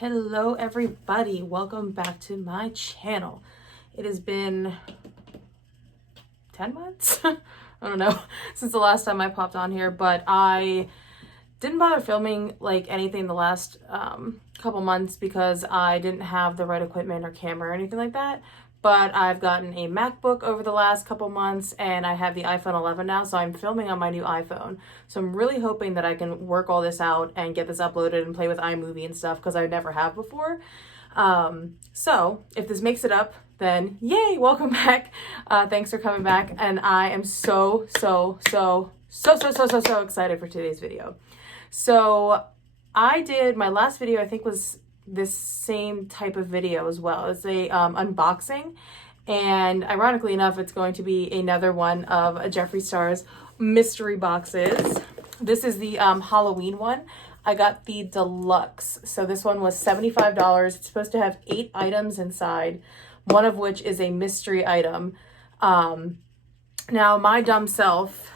Hello everybody, welcome back to my channel. It has been 10 months? I don't know, since the last time I popped on here, but I didn't bother filming like anything the last couple months because I didn't have the right equipment or camera or anything like that. But I've gotten a MacBook over the last couple months and I have the iPhone 11 now, so I'm filming on my new iPhone. So I'm really hoping that I can work all this out and get this uploaded and play with iMovie and stuff because I never have before. So if this makes it up, then yay, welcome back. Thanks for coming back. And I am so excited for today's video. So I did my last video, I think was this same type of video as well. It's a unboxing, and ironically enough, it's going to be another one of Jeffree Star's mystery boxes. This is the Halloween one. I got the deluxe. So this one was $75. It's supposed to have 8 items inside, one of which is a mystery item. Now my dumb self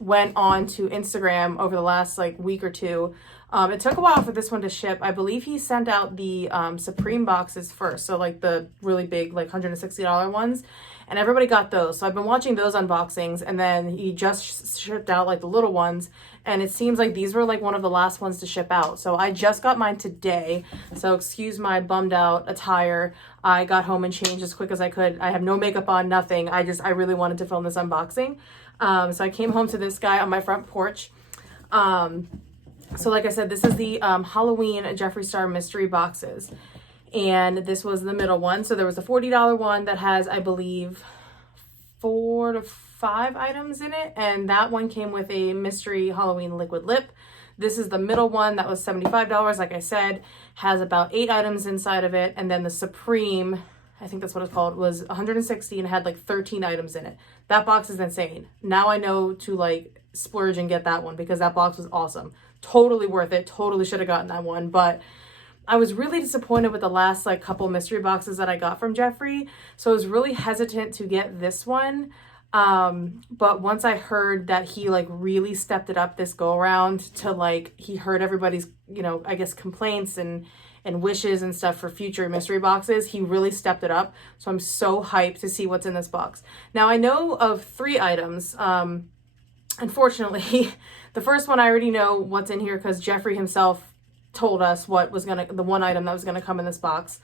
went on to Instagram over the last week or two. It took a while for this one to ship. I believe he sent out the Supreme boxes first, so like the really big $160 ones, and everybody got those. So I've been watching those unboxings, and then he just shipped out like the little ones, and it seems like these were like one of the last ones to ship out. So I just got mine today, so excuse my bummed out attire. I got home and changed as quick as I could. I have no makeup on, nothing. I really wanted to film this unboxing. So I came home to this guy on my front porch. So like I said, this is the Halloween Jeffree Star mystery boxes, and this was the middle one. So there was a $40 one that has, I believe, 4 to 5 items in it, and that one came with a mystery Halloween liquid lip. This is the middle one that was $75, like I said, has about 8 items inside of it, and then the Supreme, I think that's what it's called, was $160 and had like 13 items in it. That box is insane. Now I know to like splurge and get that one because that box was awesome. Totally worth it. Totally should have gotten that one. But I was really disappointed with the last couple mystery boxes that I got from Jeffree. So I was really hesitant to get this one. But once I heard that he really stepped it up this go around to he heard everybody's, I guess complaints and wishes and stuff for future mystery boxes, he really stepped it up. So I'm so hyped to see what's in this box. Now I know of 3 items. Unfortunately, the first one I already know what's in here because Jeffree himself told us what was the one item that was gonna come in this box,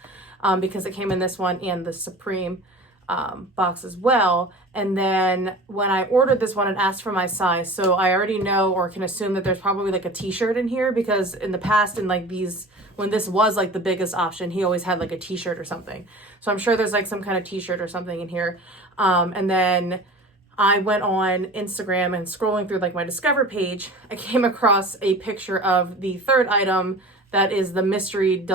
because it came in this one and the Supreme box as well. And then when I ordered this one, it asked for my size, so I already know or can assume that there's probably a t-shirt in here because in the past in these, when this was the biggest option, he always had a t-shirt or something. So I'm sure there's some kind of t-shirt or something in here. And then I went on Instagram and scrolling through my Discover page, I came across a picture of the 3rd item that is the mystery,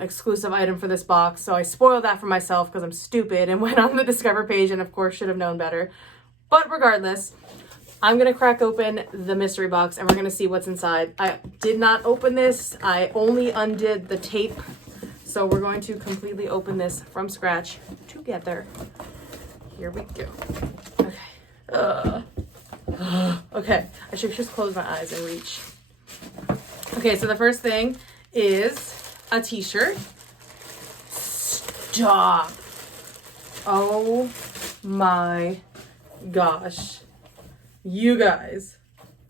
exclusive item for this box. So I spoiled that for myself because I'm stupid and went on the Discover page and of course should have known better. But regardless, I'm going to crack open the mystery box and we're going to see what's inside. I did not open this. I only undid the tape. So we're going to completely open this from scratch together. Here we go. Okay. Okay, I should just close my eyes and reach. Okay, so the first thing is a t-shirt. Stop. Oh my gosh. You guys,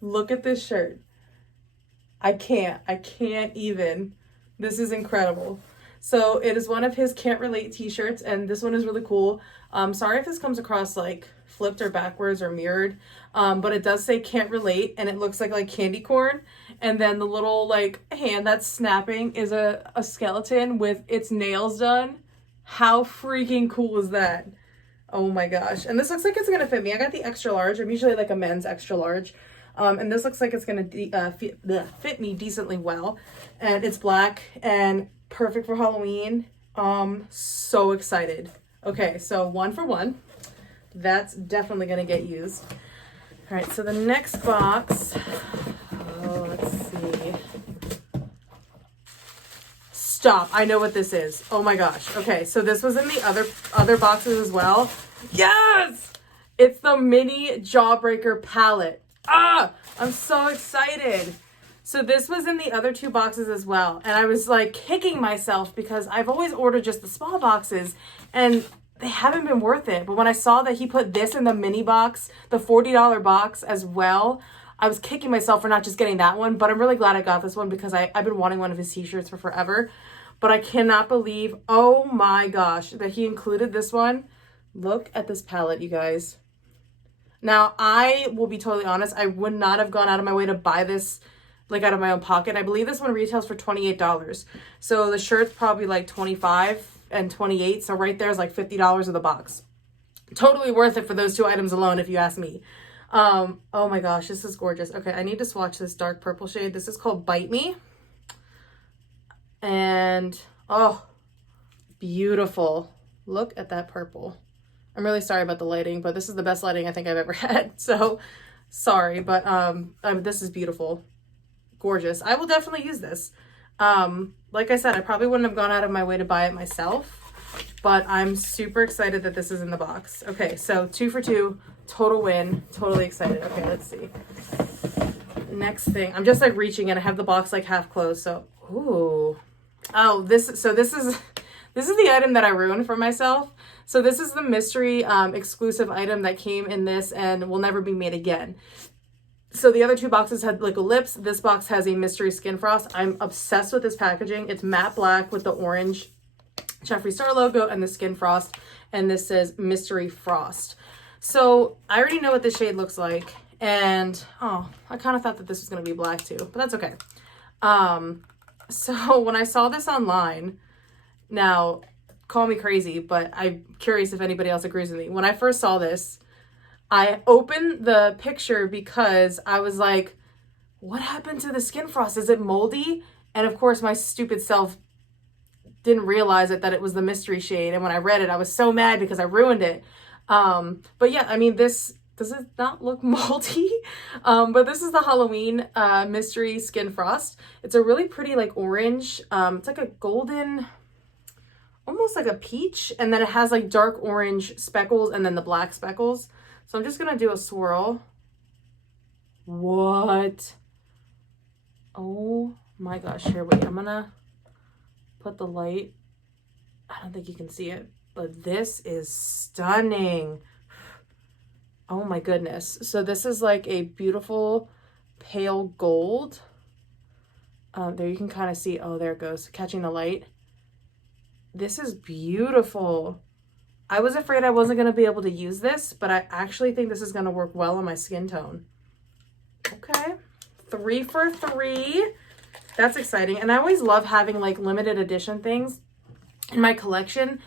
look at this shirt. I can't even. This is incredible. So it is one of his Can't Relate t-shirts, and this one is really cool. Sorry if this comes across flipped or backwards or mirrored, but it does say Can't Relate, and it looks like candy corn, and then the little hand that's snapping is a skeleton with its nails done. How freaking cool is that? Oh my gosh. And this looks like it's gonna fit me. I got the extra large. I'm usually a men's extra large, and this looks like it's gonna fit me decently well, and it's black and perfect for Halloween. So excited. Okay, so 1 for 1. That's definitely gonna get used. All right, so the next box, let's see. Stop, I know what this is. Oh my gosh. Okay, so this was in the other boxes as well. Yes! It's the mini Jawbreaker palette. Ah, I'm so excited. So this was in the other 2 boxes as well. And I was like kicking myself because I've always ordered just the small boxes and they haven't been worth it. But when I saw that he put this in the mini box, the $40 box as well, I was kicking myself for not just getting that one. But I'm really glad I got this one because I've been wanting one of his t-shirts for forever. But I cannot believe, oh my gosh, that he included this one. Look at this palette, you guys. Now, I will be totally honest. I would not have gone out of my way to buy this like out of my own pocket. I believe this one retails for $28. So the shirt's probably like $25 and $28. So right there is like $50 of the box. Totally worth it for those 2 items alone, if you ask me. Oh my gosh, this is gorgeous. Okay, I need to swatch this dark purple shade. This is called Bite Me. And, oh, beautiful. Look at that purple. I'm really sorry about the lighting, but this is the best lighting I think I've ever had. So, sorry, but this is beautiful. Gorgeous. I will definitely use this. Like I said, I probably wouldn't have gone out of my way to buy it myself, but I'm super excited that this is in the box. Okay, so 2 for 2, total win. Totally excited. Okay, let's see. Next thing, I'm just like reaching and I have the box like half closed. So, ooh. Oh, this is the item that I ruined for myself. So this is the mystery exclusive item that came in this and will never be made again. So the other 2 boxes had liquid lips. This box has a mystery skin frost. I'm obsessed with this packaging. It's matte black with the orange Jeffree Star logo and the skin frost. And this says mystery frost. So I already know what this shade looks like. And, oh, I kind of thought that this was going to be black too, but that's okay. So when I saw this online, now call me crazy, but I'm curious if anybody else agrees with me. When I first saw this, I opened the picture because I was like, what happened to the skin frost? Is it moldy? And of course, my stupid self didn't realize that it was the mystery shade. And when I read it, I was so mad because I ruined it. But yeah, I mean, does it not look moldy? But this is the Halloween mystery skin frost. It's a really pretty like orange. It's like a golden, almost like a peach. And then it has like dark orange speckles and then the black speckles. So I'm just going to do a swirl. What? Oh my gosh. Here, wait. I'm going to put the light. I don't think you can see it, but this is stunning. Oh my goodness. So this is like a beautiful pale gold. There you can kind of see, oh, there it goes, catching the light. This is beautiful. I was afraid I wasn't going to be able to use this, but I actually think this is going to work well on my skin tone. Okay, 3 for 3. That's exciting. And I always love having like limited edition things in my collection,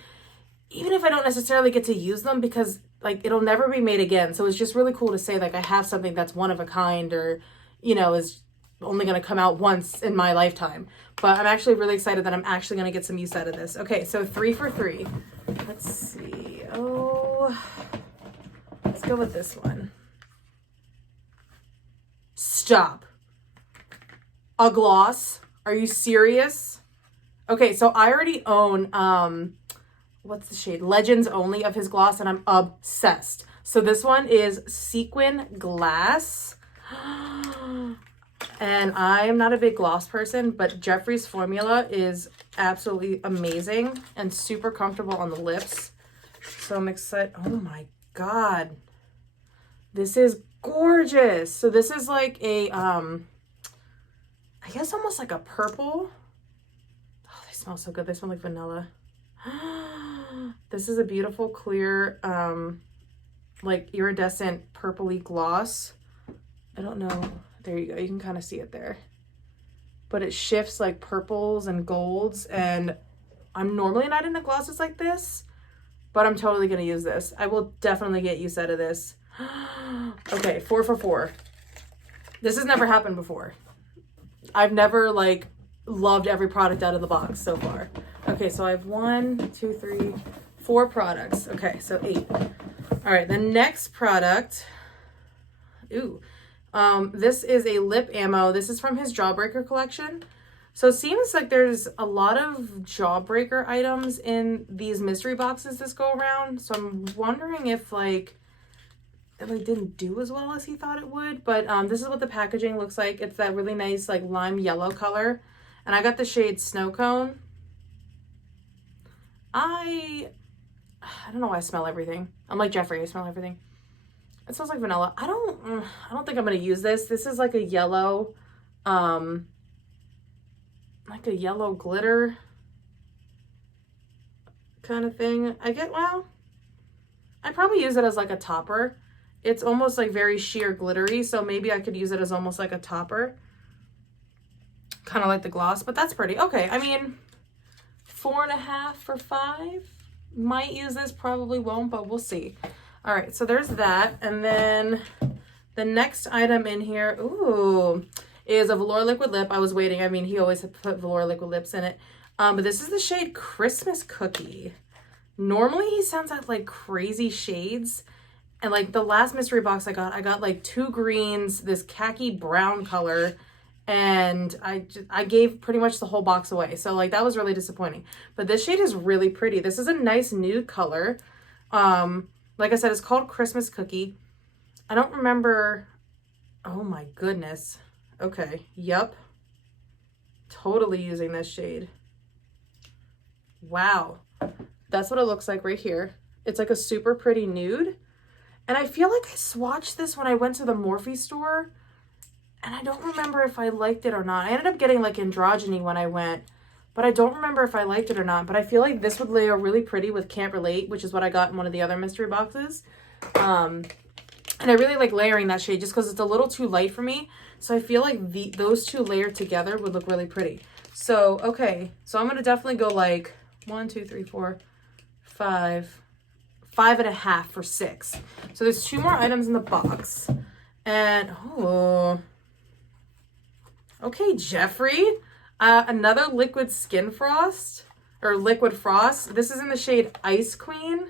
even if I don't necessarily get to use them, because like it'll never be made again. So it's just really cool to say like I have something that's one of a kind, or, you know, is only going to come out once in my lifetime. But I'm actually really excited that I'm actually going to get some use out of this. Okay, so 3 for 3. Let's see. Oh, let's go with this one. Stop. A gloss? Are you serious? Okay, so I already own, what's the shade? Legends Only of his gloss, and I'm obsessed. So this one is Sequin Glass. And I am not a big gloss person, but Jeffree's formula is absolutely amazing and super comfortable on the lips. So I'm excited. Oh my God. This is gorgeous. So this is like a, I guess almost like a purple. Oh, they smell so good. They smell like vanilla. This is a beautiful, clear, like iridescent purpley gloss. I don't know. There you go. You can kind of see it there. But it shifts like purples and golds. And I'm normally not into glosses like this, but I'm totally going to use this. I will definitely get use out of this. Okay, 4 for 4. This has never happened before. I've never like loved every product out of the box so far. Okay, so I have 1, 2, 3, 4 products. Okay, so 8. All right, the next product. Ooh. This is a lip ammo. This is from his Jawbreaker collection. So it seems like there's a lot of Jawbreaker items in these mystery boxes this go around. So I'm wondering if like it like didn't do as well as he thought it would. But this is what the packaging looks like. It's that really nice like lime yellow color. And I got the shade Snow Cone. I don't know why I smell everything. I'm like Jeffrey, I smell everything. It smells like vanilla. I don't think I'm gonna use this. This is like a yellow, like a yellow glitter kind of thing. Well, I'd probably use it as like a topper. It's almost like very sheer glittery, so maybe I could use it as almost like a topper. Kind of like the gloss, but that's pretty. Okay, I mean, 4.5 for 5. Might use this, probably won't, but we'll see. All right, so there's that. And then the next item in here, ooh, is a velour liquid lip. I was waiting. I mean, he always put velour liquid lips in it. But this is the shade Christmas Cookie. Normally he sends out like crazy shades. And like the last mystery box I got like 2 greens, this khaki brown color, and I gave pretty much the whole box away. So like that was really disappointing. But this shade is really pretty. This is a nice nude color. Like I said, it's called Christmas Cookie. I don't remember. Oh my goodness. Okay. Yep. Totally using this shade. Wow. That's what it looks like right here. It's like a super pretty nude. And I feel like I swatched this when I went to the Morphe store. And I don't remember if I liked it or not. I ended up getting like Androgyny when I went. But I don't remember if I liked it or not. But I feel like this would layer really pretty with Can't Relate, which is what I got in one of the other mystery boxes. And I really like layering that shade just because it's a little too light for me. So I feel like those two layered together would look really pretty. So, okay. So I'm going to definitely go like 1, 2, 3, 4, 5. 5.5 for 6. So there's 2 more items in the box. And, oh. Okay, Jeffrey. Another liquid skin frost. Or liquid frost. This is in the shade Ice Queen.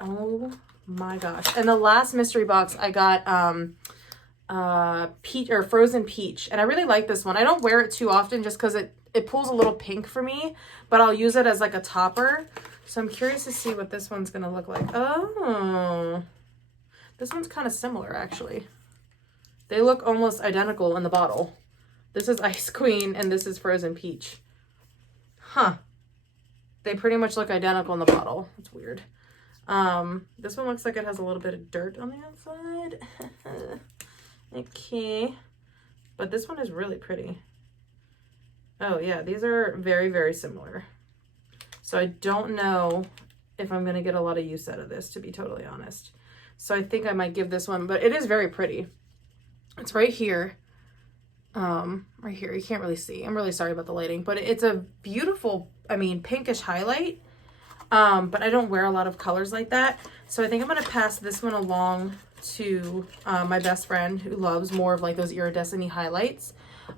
Oh my gosh. And the last mystery box I got peach or frozen peach. And I really like this one. I don't wear it too often just because it pulls a little pink for me. But I'll use it as like a topper. So I'm curious to see what this one's going to look like. Oh, this one's kind of similar, actually. They look almost identical in the bottle. This is Ice Queen and this is Frozen Peach. Huh. They pretty much look identical in the bottle. That's weird. This one looks like it has a little bit of dirt on the outside. Okay. But this one is really pretty. Oh, yeah. These are very, very similar. So I don't know if I'm going to get a lot of use out of this, to be totally honest. So I think I might give this one, but it is very pretty. It's right here. Right here. You can't really see. I'm really sorry about the lighting, but it's a beautiful, I mean, pinkish highlight. But I don't wear a lot of colors like that. So I think I'm going to pass this one along to my best friend who loves more of like those iridescent-y highlights.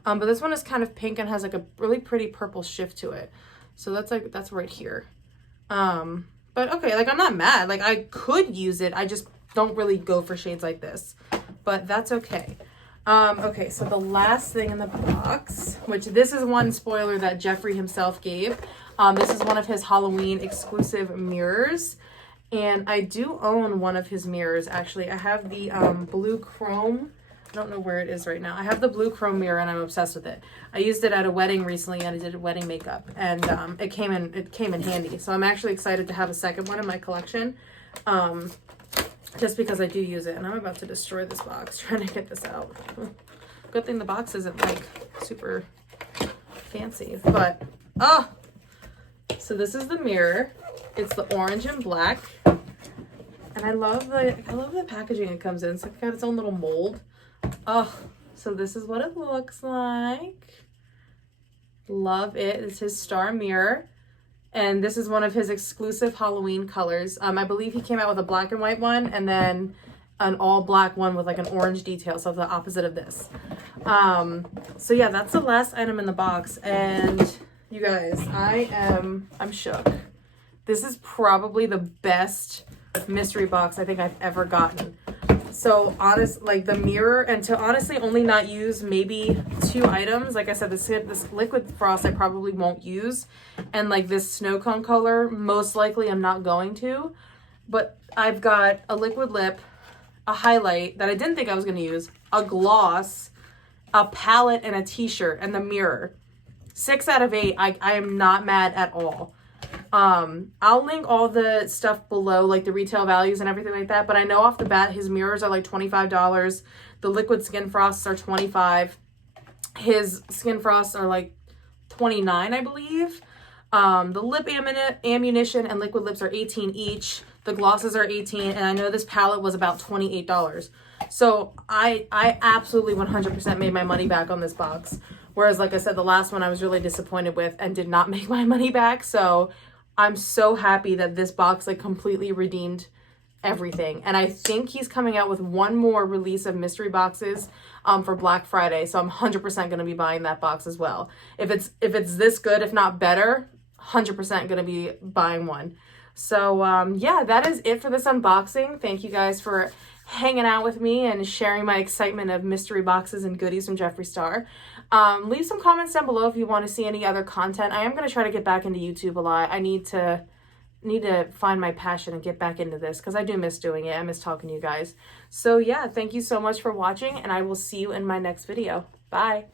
But this one is kind of pink and has like a really pretty purple shift to it. So that's right here. But okay, like I'm not mad. Like I could use it. I just don't really go for shades like this, but that's okay. Okay, so the last thing in the box, which this is one spoiler that Jeffrey himself gave. This is one of his Halloween exclusive mirrors. And I do own one of his mirrors, actually. I have the blue chrome. I don't know where it is right now. I have the blue chrome mirror and I'm obsessed with it. I used it at a wedding recently and I did wedding makeup and it came in handy. So I'm actually excited to have a second one in my collection. Just because I do use it. And I'm about to destroy this box trying to get this out. Good thing the box isn't like super fancy. But so this is the mirror. It's the orange and black. And I love the packaging it comes in. It's like got its own little mold. Oh, so this is what it looks like. Love it. It's his star mirror. And this is one of his exclusive Halloween colors. I believe he came out with a black and white one and then an all black one with like an orange detail. So the opposite of this. So yeah, that's the last item in the box. And you guys, I'm shook. This is probably the best mystery box I think I've ever gotten. So like the mirror, and to honestly only not use maybe 2 items. Like I said, this liquid frost I probably won't use. And like this snow cone color, most likely I'm not going to. But I've got a liquid lip, a highlight that I didn't think I was going to use, a gloss, a palette, and a t-shirt, and the mirror. 6 out of 8. I am not mad at all. I'll link all the stuff below, like the retail values and everything like that, but I know off the bat his mirrors are like $25. The liquid skin frosts are $25. His skin frosts are like $29, I believe. The lip ammunition and liquid lips are $18 each. The glosses are $18, and I know this palette was about $28. So I absolutely 100% made my money back on this box. Whereas, like I said, the last one I was really disappointed with and did not make my money back. So I'm so happy that this box like completely redeemed everything. And I think he's coming out with one more release of mystery boxes for Black Friday. So I'm 100% going to be buying that box as well. If it's this good, if not better, 100% going to be buying one. So yeah, that is it for this unboxing. Thank you guys for hanging out with me and sharing my excitement of mystery boxes and goodies from Jeffree Star. Leave some comments down below if you want to see any other content. I am going to try to get back into YouTube a lot. I need to find my passion and get back into this because I do miss doing it. I miss talking to you guys. So yeah, thank you so much for watching, and I will see you in my next video. Bye.